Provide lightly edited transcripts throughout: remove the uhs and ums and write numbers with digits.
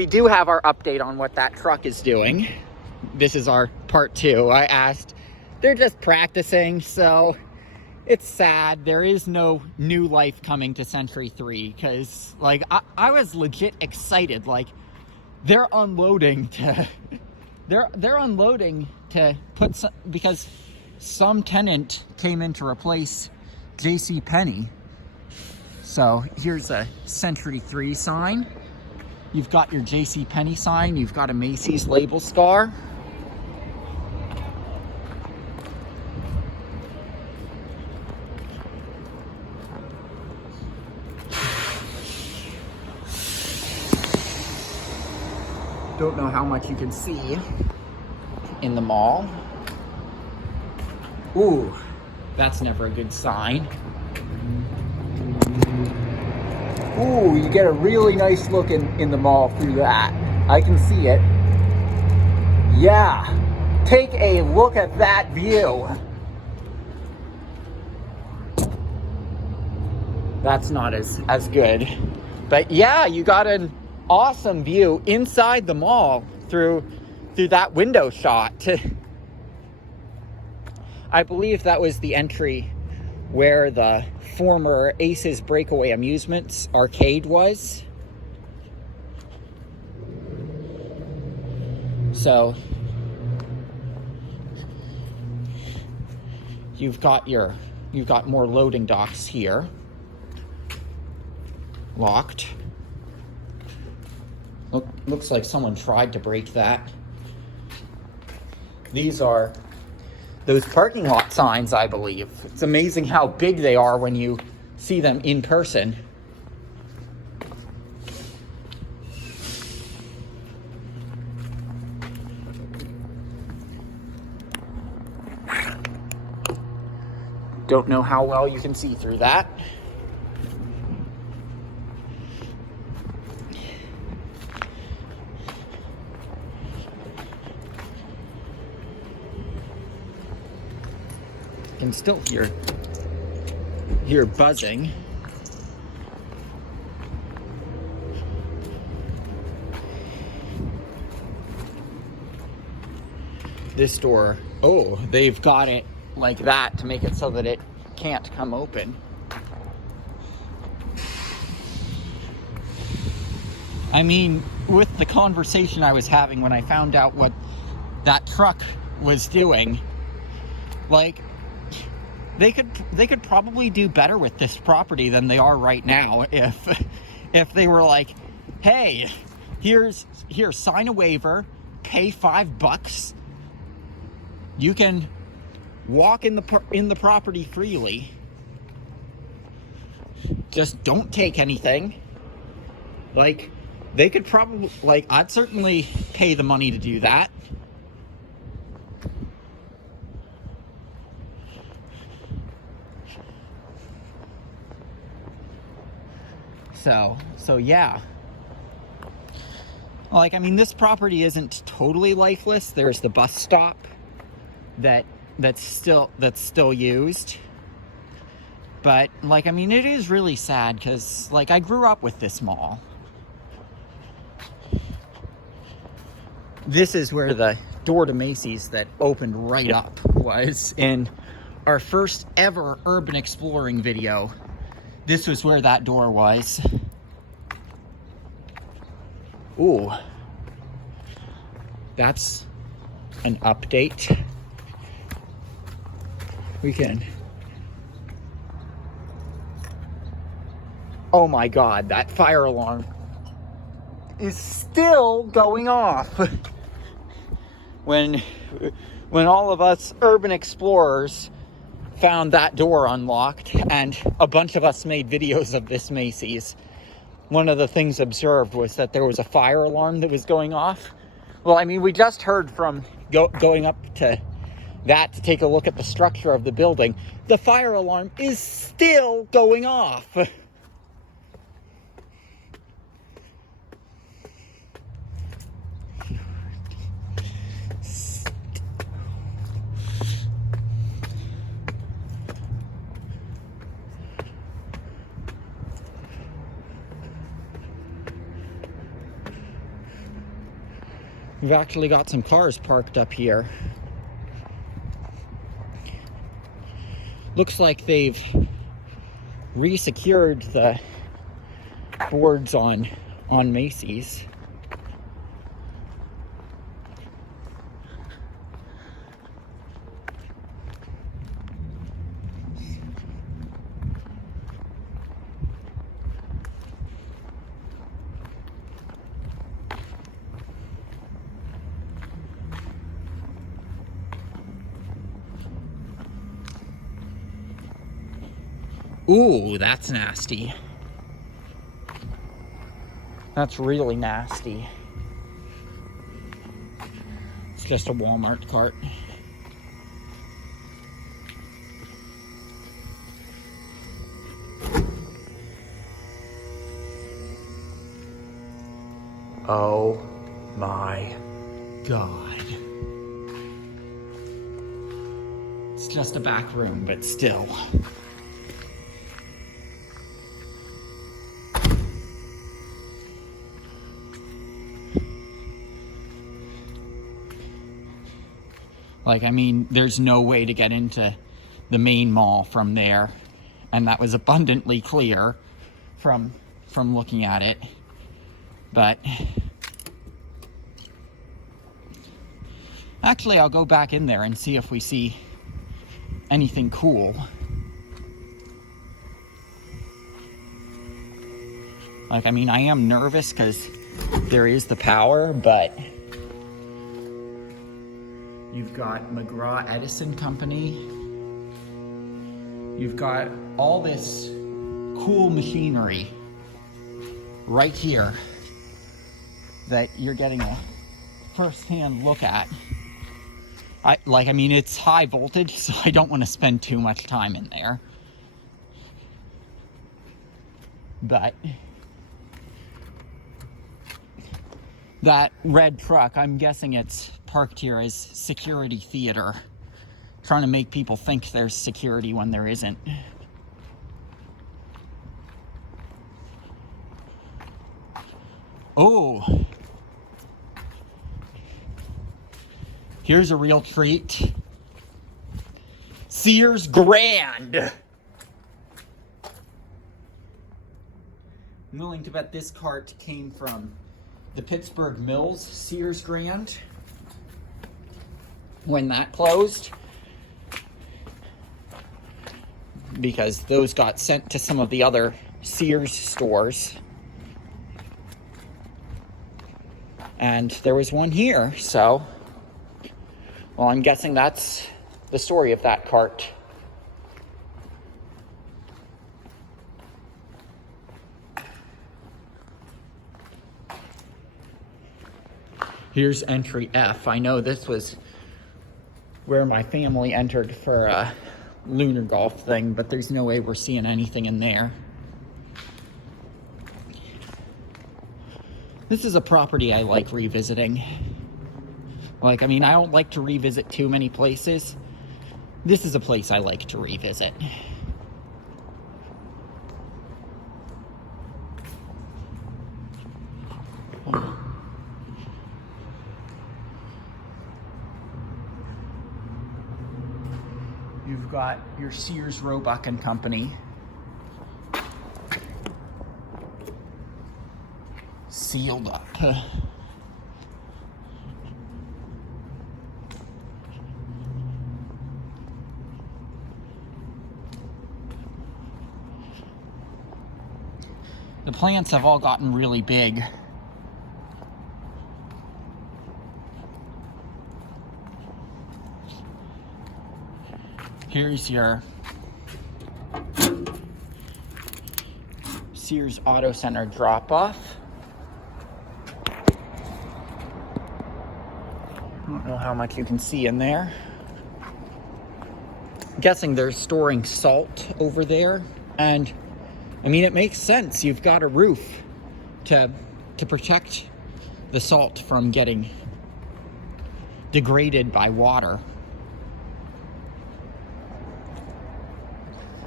we do have our update on what that truck is doing. This is our part 2. I asked, they're just practicing, so it's sad. There is no new life coming to Century 3, because like I was legit excited. Like they're unloading to they're unloading to put some, because some tenant came in to replace JCPenney. So here's a Century 3 sign. You've got your JCPenney sign. You've got a Macy's label scar. Don't know how much you can see in the mall. Ooh, that's never a good sign. Ooh, you get a really nice look in the mall through that. I can see it. Yeah, take a look at that view. That's not as good. But yeah, you got an awesome view inside the mall through that window shot. I believe that was the entry where the former Ace's Breakaway Amusements arcade was. So you've got more loading docks here. Locked. Looks like someone tried to break that. These are those parking lot signs, I believe. It's amazing how big they are when you see them in person. Don't know how well you can see through that. Can still hear buzzing. This door, oh, they've got it like that to make it so that it can't come open. I mean, with the conversation I was having when I found out what that truck was doing, like, they could probably do better with this property than they are right now if they were like, hey, here, sign a waiver, pay $5, you can walk in the property freely, just don't take anything. Like, they could probably, like, I'd certainly pay the money to do that. So yeah. Like, I mean, this property isn't totally lifeless. There's the bus stop that's still used. But, like, I mean, it is really sad because, like, I grew up with this mall. This is where the door to Macy's that opened right up was. In our first ever urban exploring video, this was where that door was. Ooh. That's an update. We can... Oh my God, that fire alarm is still going off. When all of us urban explorers found that door unlocked and a bunch of us made videos of this Macy's, one of the things observed was that there was a fire alarm that was going off. Well, I mean, we just heard from going up to that to take a look at the structure of the building. The fire alarm is still going off. We've actually got some cars parked up here. Looks like they've re-secured the boards on Macy's. Ooh, that's nasty. That's really nasty. It's just a Walmart cart. Oh my God. It's just a back room, but still. Like, I mean, there's no way to get into the main mall from there. And that was abundantly clear from looking at it. But actually, I'll go back in there and see if we see anything cool. Like, I mean, I am nervous because there is the power, but you've got McGraw Edison Company. You've got all this cool machinery right here that you're getting a first-hand look at. I mean, it's high voltage, so I don't want to spend too much time in there. But that red truck, I'm guessing it's parked here as security theater, trying to make people think there's security when there isn't. Oh, here's a real treat. Sears Grand. I'm willing to bet this cart came from the Pittsburgh Mills Sears Grand when that closed, because those got sent to some of the other Sears stores. And there was one here, so, well, I'm guessing that's the story of that cart. Here's entry F. I know this was where my family entered for a lunar golf thing, but there's no way we're seeing anything in there. This is a property I like revisiting. Like, I mean, I don't like to revisit too many places. This is a place I like to revisit. You've got your Sears, Roebuck and Company. Sealed up. The plants have all gotten really big. Here's your Sears Auto Center drop-off. I don't know how much you can see in there. I'm guessing they're storing salt over there. And, I mean, it makes sense. You've got a roof to protect the salt from getting degraded by water.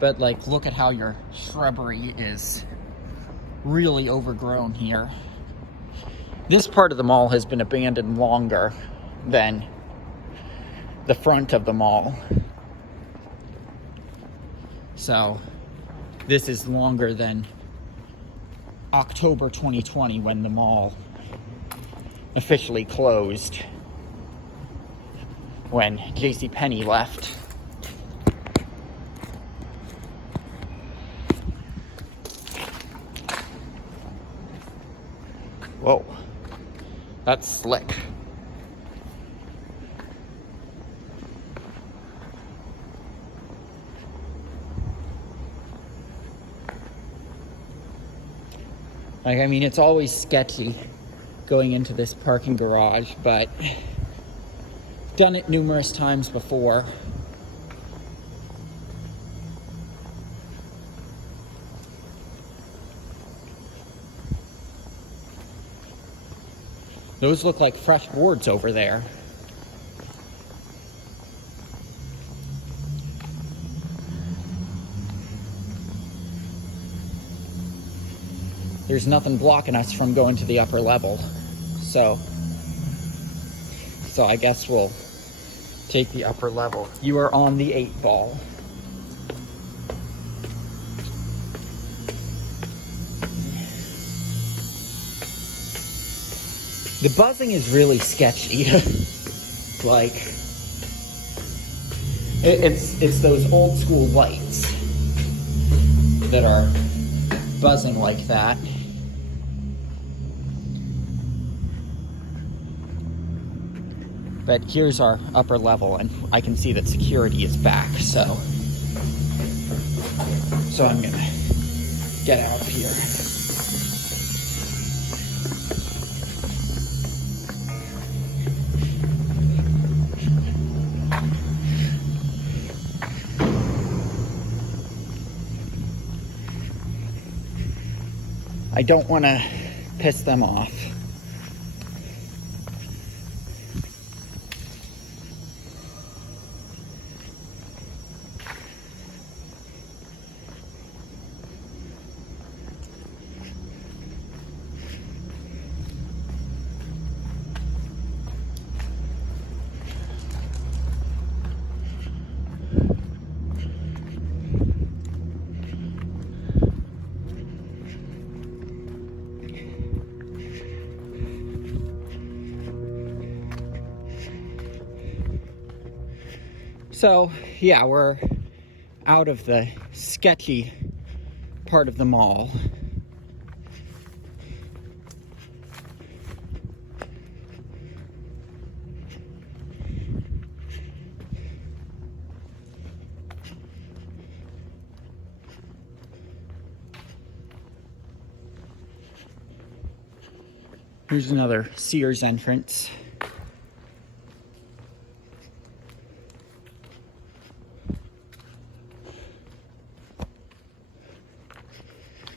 But, like, look at how your shrubbery is really overgrown here. This part of the mall has been abandoned longer than the front of the mall. So this is longer than October 2020 when the mall officially closed, when JCPenney left. Whoa, that's slick. Like, I mean, it's always sketchy going into this parking garage, but done it numerous times before. Those look like fresh boards over there. There's nothing blocking us from going to the upper level. So I guess we'll take the upper level. You are on the 8 ball. The buzzing is really sketchy. Like, it's those old school lights that are buzzing like that. But here's our upper level, and I can see that security is back, so I'm gonna get out of here. I don't want to piss them off. So, yeah, we're out of the sketchy part of the mall. Here's another Sears entrance.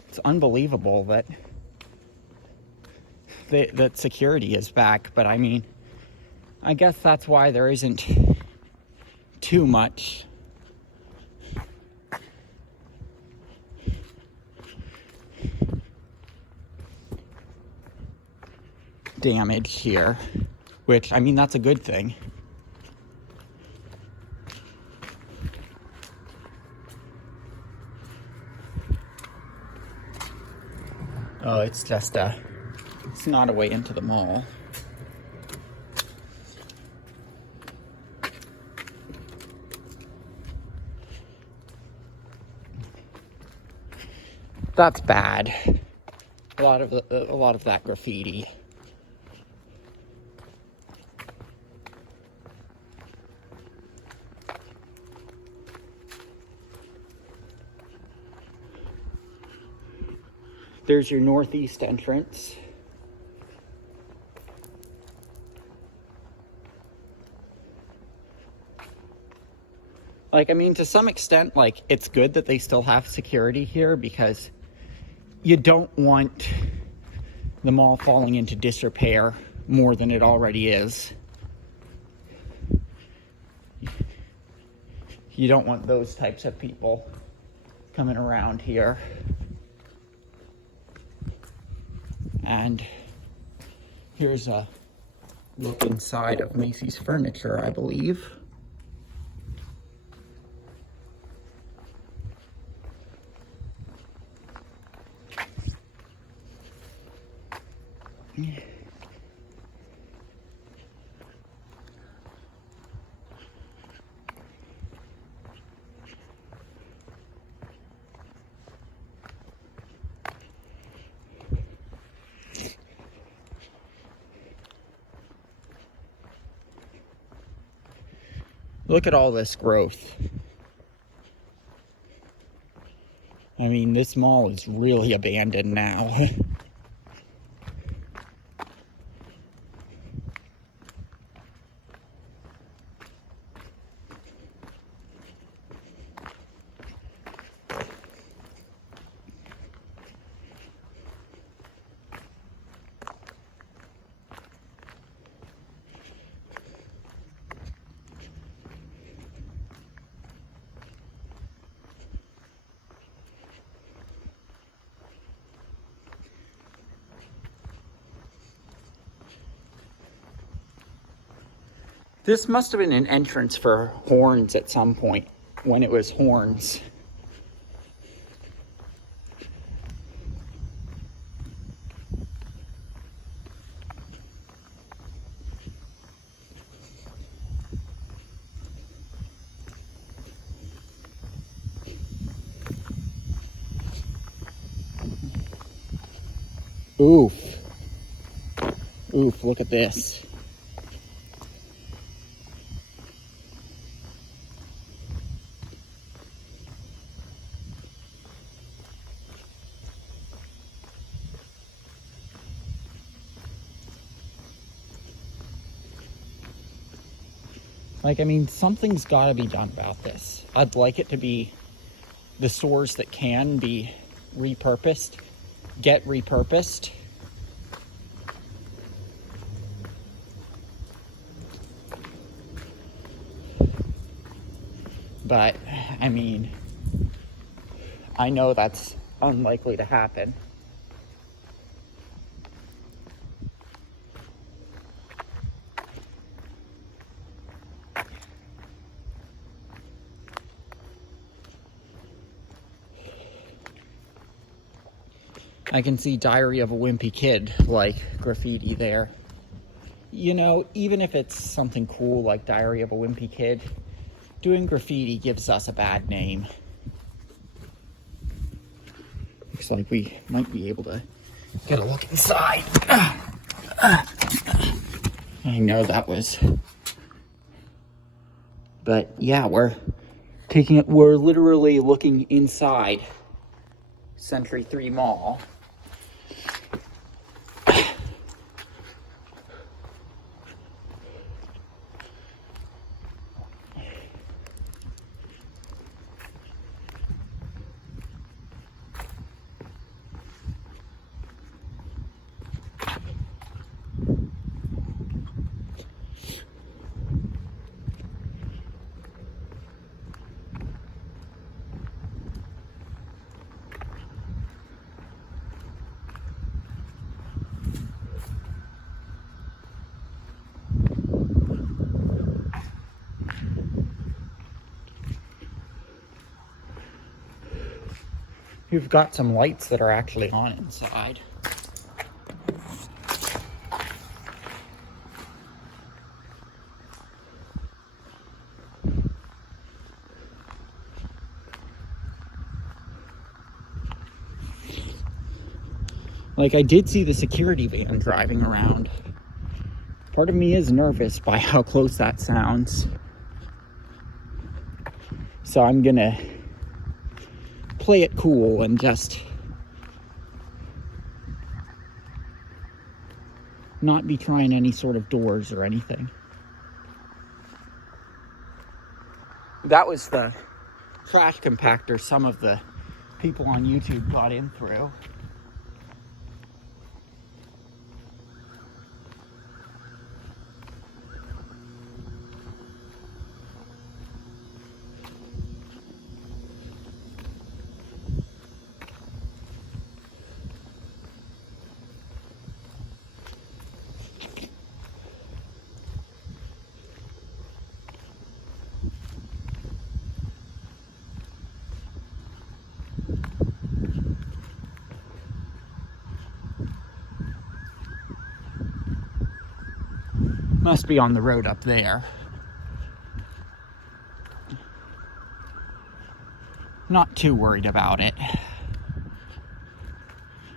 It's unbelievable that security is back, but I mean, I guess that's why there isn't too much damage here, which, I mean, that's a good thing. Oh, it's just it's not a way into the mall. That's bad. A lot of that graffiti. There's your northeast entrance. Like, I mean, to some extent, like, it's good that they still have security here because you don't want the mall falling into disrepair more than it already is. You don't want those types of people coming around here. And Here's a look inside of Macy's furniture, I believe. Look at all this growth. I mean, this mall is really abandoned now. This must have been an entrance for Horns at some point, when it was Horns. Oof. Oof, look at this. Like, I mean, something's got to be done about this. I'd like it to be the stores that can be repurposed, get repurposed. But, I mean, I know that's unlikely to happen. I can see Diary of a Wimpy Kid, like, graffiti there. You know, even if it's something cool like Diary of a Wimpy Kid, doing graffiti gives us a bad name. Looks like we might be able to get a look inside. I know that was... But yeah, we're literally looking inside Century 3 Mall. You've got some lights that are actually on inside. Like, I did see the security van driving around. Part of me is nervous by how close that sounds. So I'm gonna play it cool and just not be trying any sort of doors or anything. That was the trash compactor some of the people on YouTube got in through. Must be on the road up there. Not too worried about it.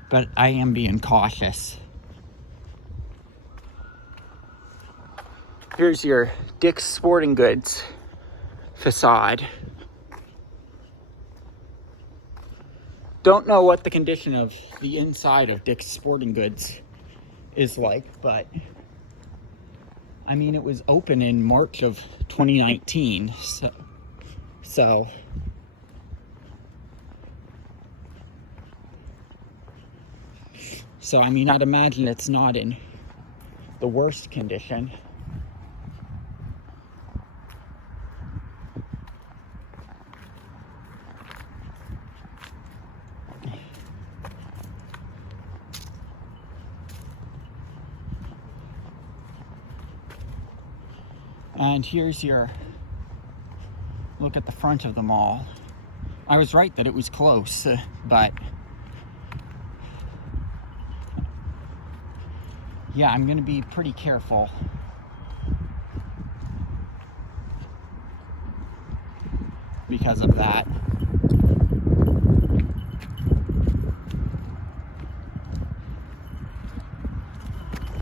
But I am being cautious. Here's your Dick's Sporting Goods facade. Don't know what the condition of the inside of Dick's Sporting Goods is like, but I mean, it was open in March of 2019, so I mean, I'd imagine it's not in the worst condition. And here's your look at the front of the mall. I was right that it was close, but yeah, I'm gonna be pretty careful. Because of that.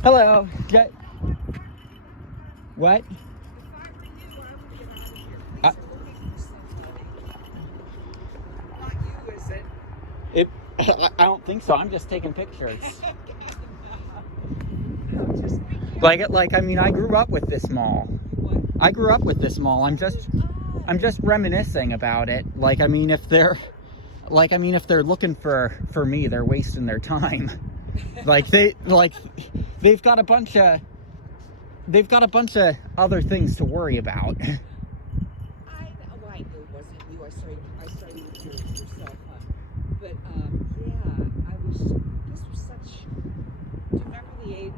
Hello. What? I don't think so. I'm just taking pictures. Like I mean, I grew up with this mall. I grew up with this mall. I'm just reminiscing about it. Like I mean, if they're looking for me, they're wasting their time. They've got a bunch of other things to worry about. I knew it wasn't you. I started with yourself, but yeah, this was such. Do you remember the age?